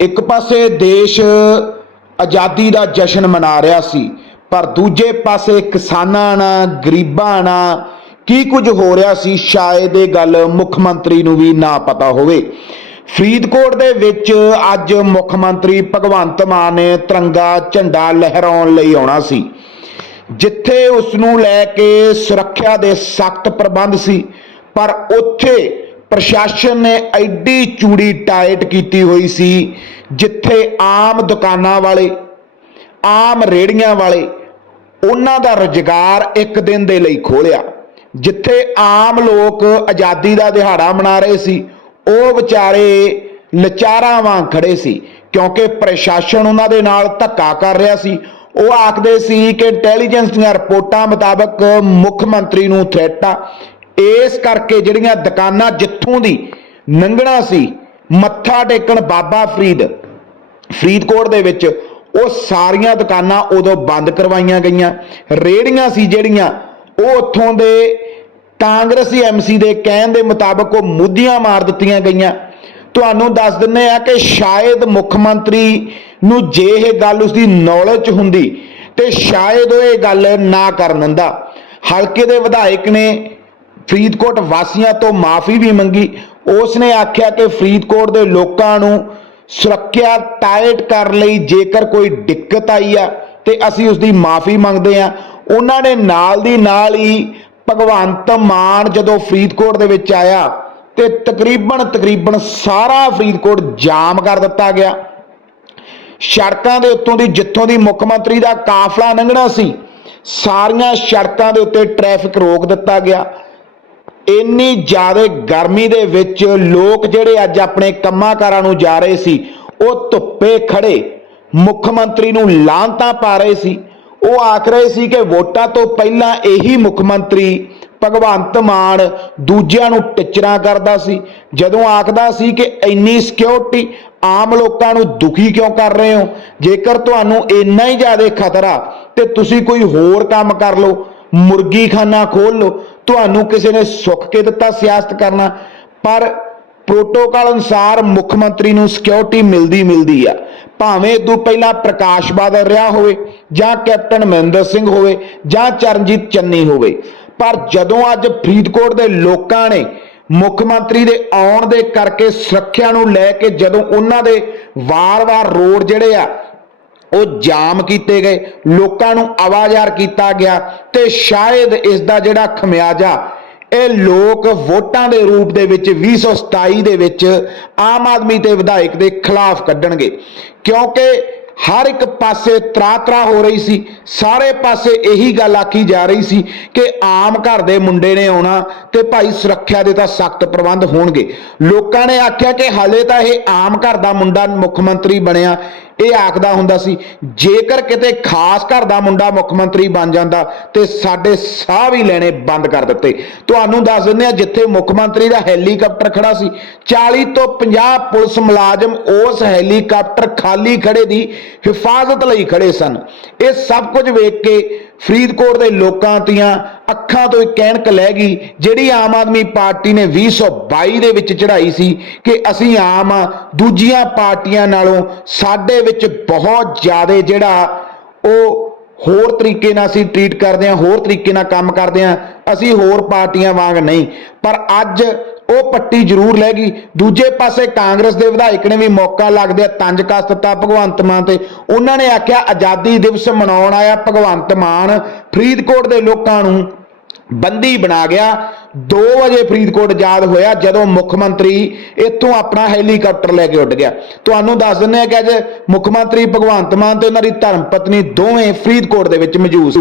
ਇੱਕ ਪਾਸੇ ਦੇਸ਼ ਆਜ਼ਾਦੀ ਦਾ ਜਸ਼ਨ ਮਨਾ ਰਿਹਾ ਸੀ, ਪਰ ਦੂਜੇ ਪਾਸੇ ਕਿਸਾਨਾਂ ਨਾਲ, ਗਰੀਬਾਂ ਨਾਲ ਕੀ ਕੁਝ ਹੋ ਰਿਹਾ ਸੀ ਸ਼ਾਇਦ ਇਹ ਗੱਲ ਮੁੱਖ ਮੰਤਰੀ ਨੂੰ ਵੀ ਨਾ ਪਤਾ ਹੋਵੇ। ਫਰੀਦਕੋਟ ਦੇ ਵਿੱਚ ਅੱਜ ਮੁੱਖ ਮੰਤਰੀ ਭਗਵੰਤ ਮਾਨ ਨੇ ਤਿਰੰਗਾ ਝੰਡਾ ਲਹਿਰਾਉਣ ਲਈ ਆਉਣਾ ਸੀ, ਜਿੱਥੇ ਉਸ ਨੂੰ ਲੈ ਕੇ ਸੁਰੱਖਿਆ ਦੇ ਸਖਤ ਪ੍ਰਬੰਧ ਸੀ, ਪਰ ਉੱਥੇ ਪ੍ਰਸ਼ਾਸਨ ਨੇ ਐਡੀ ਚੂੜੀ ਟਾਈਟ ਕੀਤੀ ਹੋਈ ਸੀ ਜਿੱਥੇ ਆਮ ਦੁਕਾਨਾਂ ਵਾਲੇ, ਆਮ ਰੇੜੀਆਂ ਵਾਲੇ ਉਹਨਾਂ ਦਾ ਰੁਜ਼ਗਾਰ ਇੱਕ ਦਿਨ ਦੇ ਲਈ ਖੋਲਿਆ ਜਿੱਥੇ ਆਮ ਲੋਕ ਆਜ਼ਾਦੀ ਦਾ ਦਿਹਾੜਾ ਮਨਾ ਰਹੇ ਸੀ। ਉਹ ਵਿਚਾਰੇ ਲਚਾਰਾਂ ਵਾਂਗ ਖੜੇ ਸੀ ਕਿਉਂਕਿ ਪ੍ਰਸ਼ਾਸਨ ਉਹਨਾਂ ਦੇ ਨਾਲ ਧੱਕਾ ਕਰ ਰਿਹਾ ਸੀ। ਉਹ ਆਖਦੇ ਸੀ ਕਿ ਇੰਟੈਲੀਜੈਂਸ ਦੀਆਂ ਰਿਪੋਰਟਾਂ ਮੁਤਾਬਕ ਮੁੱਖ ਮੰਤਰੀ ਨੂੰ ਥ੍ਰੈਟ ਆ। ਇਸ ਕਰਕੇ ਜਿਹੜੀਆਂ ਦੁਕਾਨਾਂ ਜਿੱਥੋਂ ਦੀ ਨੰਗਣਾ ਸੀ, ਮੱਥਾ ਟੇਕਣ ਬਾਬਾ ਫਰੀਦ, ਫਰੀਦਕੋਟ ਦੇ ਵਿੱਚ, ਉਹ ਸਾਰੀਆਂ ਦੁਕਾਨਾਂ ਉਦੋਂ ਬੰਦ ਕਰਵਾਈਆਂ ਗਈਆਂ। ਰੇੜੀਆਂ ਸੀ ਜਿਹੜੀਆਂ, ਉਹ ਉੱਥੋਂ ਦੇ ਕਾਂਗਰਸੀ ਐਮਸੀ ਦੇ ਕਹਿਣ ਦੇ ਮੁਤਾਬਕ ਉਹ ਮੁੱਦੀਆਂ ਮਾਰ ਦਿੱਤੀਆਂ ਗਈਆਂ। ਤੁਹਾਨੂੰ ਦੱਸ ਦਿੰਨੇ ਆ ਕਿ ਸ਼ਾਇਦ ਮੁੱਖ ਮੰਤਰੀ ਨੂੰ ਜੇ ਇਹ ਗੱਲ ਉਸਦੀ ਨੌਲੇਜ ਹੁੰਦੀ, ਤੇ ਸ਼ਾਇਦ ਉਹ ਇਹ ਗੱਲ ਨਾ ਕਰਨ ਦਿੰਦਾ। ਹਲਕੇ ਦੇ ਵਿਧਾਇਕ ਨੇ ਫਰੀਦਕੋਟ ਵਾਸੀਆਂ ਤੋਂ ਮਾਫੀ ਵੀ ਮੰਗੀ। ਉਸ ਨੇ ਆਖਿਆ ਕਿ ਫਰੀਦਕੋਟ ਦੇ ਲੋਕਾਂ ਨੂੰ ਸੁਰੱਖਿਆ ਟਾਈਟ ਕਰਨ ਲਈ ਜੇਕਰ ਕੋਈ ਦਿੱਕਤ ਆਈ ਆ ਤੇ ਅਸੀਂ ਉਸ ਦੀ ਮਾਫੀ ਮੰਗਦੇ ਆ ਉਹਨਾਂ ਨੇ ਨਾਲ ਦੀ ਨਾਲ ਹੀ ਭਗਵੰਤ ਮਾਨ ਜਦੋਂ ਫਰੀਦਕੋਟ ਦੇ ਵਿੱਚ ਆਇਆ ਤੇ ਤਕਰੀਬਨ ਤਕਰੀਬਨ ਸਾਰਾ ਫਰੀਦਕੋਟ ਜਾਮ ਕਰ ਦਿੱਤਾ ਗਿਆ। ਸੜਕਾਂ ਦੇ ਉੱਤੋਂ ਦੀ ਜਿੱਥੋਂ ਦੀ ਮੁੱਖ ਮੰਤਰੀ ਦਾ ਕਾਫਲਾ ਲੰਘਣਾ ਸੀ, ਸਾਰੀਆਂ ਸੜਕਾਂ ਦੇ ਉੱਤੇ ਟ੍ਰੈਫਿਕ ਰੋਕ ਦਿੱਤਾ ਗਿਆ। ਇੰਨੀ ਜ਼ਿਆਦਾ ਗਰਮੀ ਦੇ ਵਿੱਚ ਲੋਕ ਜਿਹੜੇ ਅੱਜ ਆਪਣੇ ਕੰਮਾਂ-ਕਾਰਾਂ ਨੂੰ ਜਾ ਰਹੇ ਸੀ, ਉਹ ਧੁੱਪੇ ਖੜੇ। ਮੁੱਖ ਮੰਤਰੀ ਨੂੰ ਲਾਂਤਾਂ ਪਾ ਰਹੇ ਸੀ। ਉਹ ਆਖ ਰਹੇ ਸੀ ਕਿ ਵੋਟਾਂ ਤੋਂ ਪਹਿਲਾਂ ਇਹੀ ਮੁੱਖ ਮੰਤਰੀ ਭਗਵੰਤ ਮਾਨ ਦੂਜਿਆਂ ਨੂੰ ਟਿਚਰਾਂ ਕਰਦਾ ਸੀ। ਜਦੋਂ ਆਖਦਾ ਸੀ ਕਿ ਇੰਨੀ ਸਿਕਿਉਰਿਟੀ ਆਮ ਲੋਕਾਂ ਨੂੰ ਦੁਖੀ ਕਿਉਂ ਕਰ ਰਹੇ ਹੋ? ਜੇਕਰ ਤੁਹਾਨੂੰ ਇੰਨਾ ਹੀ ਜ਼ਿਆਦਾ ਖਤਰਾ ਤੇ ਤੁਸੀਂ ਕੋਈ ਹੋਰ ਕੰਮ ਕਰ ਲਓ ਮੁਰਗੀ ਖਾਨਾ ਖੋਲ ਲਓ ਤੁਹਾਨੂੰ ਕਿਸੇ ਨੇ ਸੁੱਖ ਕੇ ਦਿੱਤਾ, ਸਿਆਸਤ ਕਰਨਾ, ਪਰ ਪ੍ਰੋਟੋਕਾਲ ਅਨੁਸਾਰ ਮੁੱਖ ਮੰਤਰੀ ਨੂੰ ਸਿਕਿਉਰਿਟੀ ਮਿਲਦੀ ਮਿਲਦੀ ਆ। ਭਾਵੇਂ ਤੋਂ ਪਹਿਲਾਂ ਪ੍ਰਕਾਸ਼ ਬਾਦਲ ਰਿਹਾ ਹੋਵੇ, ਜਾਂ ਕੈਪਟਨ ਮਹਿੰਦਰ ਸਿੰਘ ਹੋਵੇ, ਜਾਂ ਚਰਨਜੀਤ ਚੰਨੀ ਹੋਵੇ, ਪਰ ਜਦੋਂ ਅੱਜ ਫਰੀਦਕੋਟ ਦੇ ਲੋਕਾਂ ਨੇ ਮੁੱਖ ਮੰਤਰੀ ਦੇ ਆਉਣ ਦੇ ਕਰਕੇ ਸੁਰੱਖਿਆ ਨੂੰ ਲੈ ਕੇ ਜਦੋਂ ਉਹਨਾਂ ਦੇ ਵਾਰ-ਵਾਰ ਰੋਡ ਜਿਹੜੇ ਆ ਉਹ ਜਾਮ ਕੀਤੇ ਗਏ, ਲੋਕਾਂ ਨੂੰ ਆਵਾਜ਼ਾਰ ਕੀਤਾ ਗਿਆ ਤੇ ਸ਼ਾਇਦ ਇਸ ਦਾ ਜਿਹੜਾ ਖਮਿਆਜਾ, ਇਹ ਲੋਕ ਵੋਟਾਂ ਦੇ ਰੂਪ ਦੇ ਵਿੱਚ 2027 ਦੇ ਵਿੱਚ ਆਮ ਆਦਮੀ ਦੇ ਵਿਧਾਇਕ ਦੇ ਖਿਲਾਫ ਕੱਢਣਗੇ। ਕਿਉਂਕਿ ਹਰ ਇੱਕ ਪਾਸੇ ਤਰਾ-ਤਰਾ ਹੋ ਰਹੀ ਸੀ, ਸਾਰੇ ਪਾਸੇ ਇਹੀ ਗੱਲ ਆਖੀ ਜਾ ਰਹੀ ਸੀ ਕਿ ਆਮ ਘਰ ਦੇ ਮੁੰਡੇ ਨੇ ਆਉਣਾ ਤੇ ਭਾਈ ਸੁਰੱਖਿਆ ਦੇ ਤਾਂ ਸਖਤ ਪ੍ਰਬੰਧ ਹੋਣਗੇ। ਲੋਕਾਂ ਨੇ ਆਖਿਆ ਕਿ ਹਾਲੇ ਤਾਂ ਇਹ ਆਮ ਘਰ ਦਾ ਮੁੰਡਾ ਮੁੱਖ ਮੰਤਰੀ ਬਣਿਆ ਇਹ ਆਖਦਾ ਹੁੰਦਾ ਸੀ, ਜੇਕਰ ਕਿਤੇ ਖਾਸ ਘਰ ਦਾ ਮੁੰਡਾ ਮੁੱਖ ਮੰਤਰੀ ਬਣ ਜਾਂਦਾ ਤੇ ਸਾਡੇ ਸਾਹ ਵੀ ਲੈਣੇ ਬੰਦ ਕਰ ਦਿੱਤੇ। ਤੁਹਾਨੂੰ ਦੱਸ ਦਿੰਦੇ ਆ ਜਿੱਥੇ ਮੁੱਖ ਮੰਤਰੀ ਦਾ ਹੈਲੀਕਾਪਟਰ ਖੜਾ ਸੀ 40 ਤੋਂ 50 ਪੁਲਿਸ ਮੁਲਾਜ਼ਮ ਉਸ ਹੈਲੀਕਾਪਟਰ ਖਾਲੀ ਖੜੇ ਦੀ ਹਿਫਾਜ਼ਤ ਲਈ ਖੜੇ ਸਨ। ਇਹ ਸਭ ਕੁਝ ਵੇਖ ਕੇ ਫਰੀਦਕੋਟ ਦੇ ਲੋਕਾਂ ਦੀਆਂ ਅੱਖਾਂ ਤੋਂ ਇੱਕ ਕਹਿਣਕ ਲੈ ਗਈ, ਜਿਹੜੀ ਆਮ ਆਦਮੀ ਪਾਰਟੀ ਨੇ 2022 ਦੇ ਵਿੱਚ ਚੜਾਈ ਸੀ ਕਿ ਅਸੀਂ ਆਮ ਆ, ਦੂਜੀਆਂ ਪਾਰਟੀਆਂ ਨਾਲੋਂ ਸਾਡੇ ਵਿੱਚ ਬਹੁਤ ਜ਼ਿਆਦਾ ਜਿਹੜਾ ਉਹ ਹੋਰ ਤਰੀਕੇ ਨਾਲ ਅਸੀਂ ਟ੍ਰੀਟ ਕਰਦੇ ਹਾਂ, ਹੋਰ ਤਰੀਕੇ ਨਾਲ ਕੰਮ ਕਰਦੇ ਹਾਂ, ਅਸੀਂ ਹੋਰ ਪਾਰਟੀਆਂ ਵਾਂਗ ਨਹੀਂ। ਪਰ ਅੱਜ ਉਹ ਪੱਟੀ ਜ਼ਰੂਰ ਲੈ ਗਈ। ਦੂਜੇ ਪਾਸੇ ਕਾਂਗਰਸ ਦੇ ਵਿਧਾਇਕ ਨੇ ਵੀ ਮੌਕਾ ਲੱਗਦਿਆ ਤੰਜ ਕਸ ਦਿੱਤਾ ਭਗਵੰਤ ਮਾਨ ਤੇ। ਉਹਨਾਂ ਨੇ ਆਖਿਆ, ਆਜ਼ਾਦੀ ਦਿਵਸ ਮਨਾਉਣ ਆਇਆ ਭਗਵੰਤ ਮਾਨ। ਫਰੀਦਕੋਟ ਦੇ ਲੋਕਾਂ ਨੂੰ ਬੰਦੀ ਬਣਾ ਗਿਆ। 2 ਵਜੇ ਫਰੀਦਕੋਟ ਆਜ਼ਾਦ ਹੋਇਆ ਜਦੋਂ ਮੁੱਖ ਮੰਤਰੀ ਇੱਥੋਂ ਆਪਣਾ ਹੈਲੀਕਾਪਟਰ ਲੈ ਕੇ ਉੱਡ ਗਿਆ। ਤੁਹਾਨੂੰ ਦੱਸ ਦਿੰਦੇ ਆ ਕਿ ਅੱਜ ਮੁੱਖ ਮੰਤਰੀ ਭਗਵੰਤ ਮਾਨ ਤੇ ਉਹਨਾਂ ਦੀ ਧਰਮ ਪਤਨੀ ਦੋਵੇਂ ਫਰੀਦਕੋਟ ਦੇ ਵਿੱਚ ਮੌਜੂਦ ਸੀ।